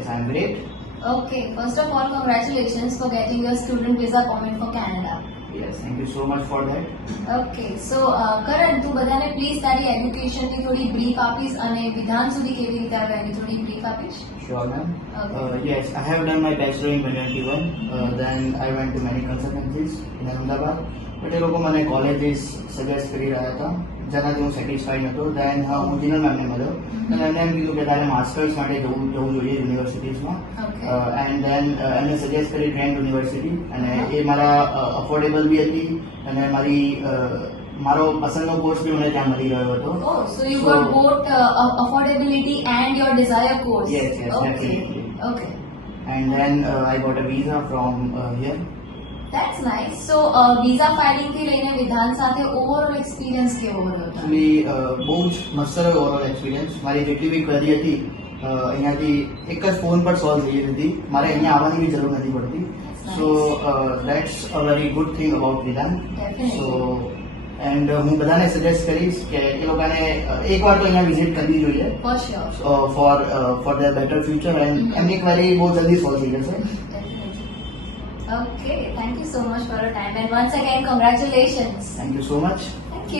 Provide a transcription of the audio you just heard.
Yes, I'm great. Okay, first of all, congratulations for getting your student visa permit for Canada. Yes, thank you so much for that. Okay, so Karan, તું બધાને please તારી એજ્યુકેશનની થોડી brief આપીશ અને વિધાન સુધી કેવી રીતે આવે એની થોડી બ્રીફ આપીશ. Sure, ma'am. Okay. Yes, I have done my bachelor in 2021. Then I went to many consultancies in Ahmedabad. But એ લોકો મને કોલેજીસ સજેસ્ટ કરી રહ્યા હતા જેનાથી હું સેટિસ્ફાઈડ હતો. દેન હું જીનલ મેમને મળ્યો અને એમને એમ કીધું કે તારે માસ્ટર્સ માટે જવું જોઈએ યુનિવર્સિટીઝમાં. Okay. એન્ડ દેન એમને સજેસ્ટ કરી ટ્રેન્ડ યુનિવર્સિટી અને એ મારા અફોર્ડેબલ બી હતી અને મારો પસંદનો કોર્સ બી મને ત્યાં મળી રહ્યો હતો. Oh, so you got both affordability and your desired course. Yes, Okay. definitely. Okay. And then I got a visa from here. That's nice. So visa filing થી લઈને વિધાન સાથે ઓવરઓલ એક્સપિરિયન્સ કેવો રહ્યો તમારો? એકચ્યુઅલી બહુ જ મસ્ત રહ્યો ઓવરઓલ એક્સપિરિયન્સ. મારી જેટલી બી ક્વેરી હતી અહીંયાથી એક જ ફોન પર સોલ્વ થઈ જતી. મારે અહીંયા આવવાની બી જરૂર નથી પડતી. સો that's a very good thing about વિધાન. Definitely. સો એન્ડ હું બધાને સજેસ્ટ કરીશ કે એ લોકોને એકવાર તો અહીંયા વિઝિટ કરવી જોઈએ For sure. For their better future and એમની ક્વેરી બહુ જલ્દી સોલ્વ થઈ જશે. Definitely. Okay, thank you so much for your time and once again congratulations. Thank you so much.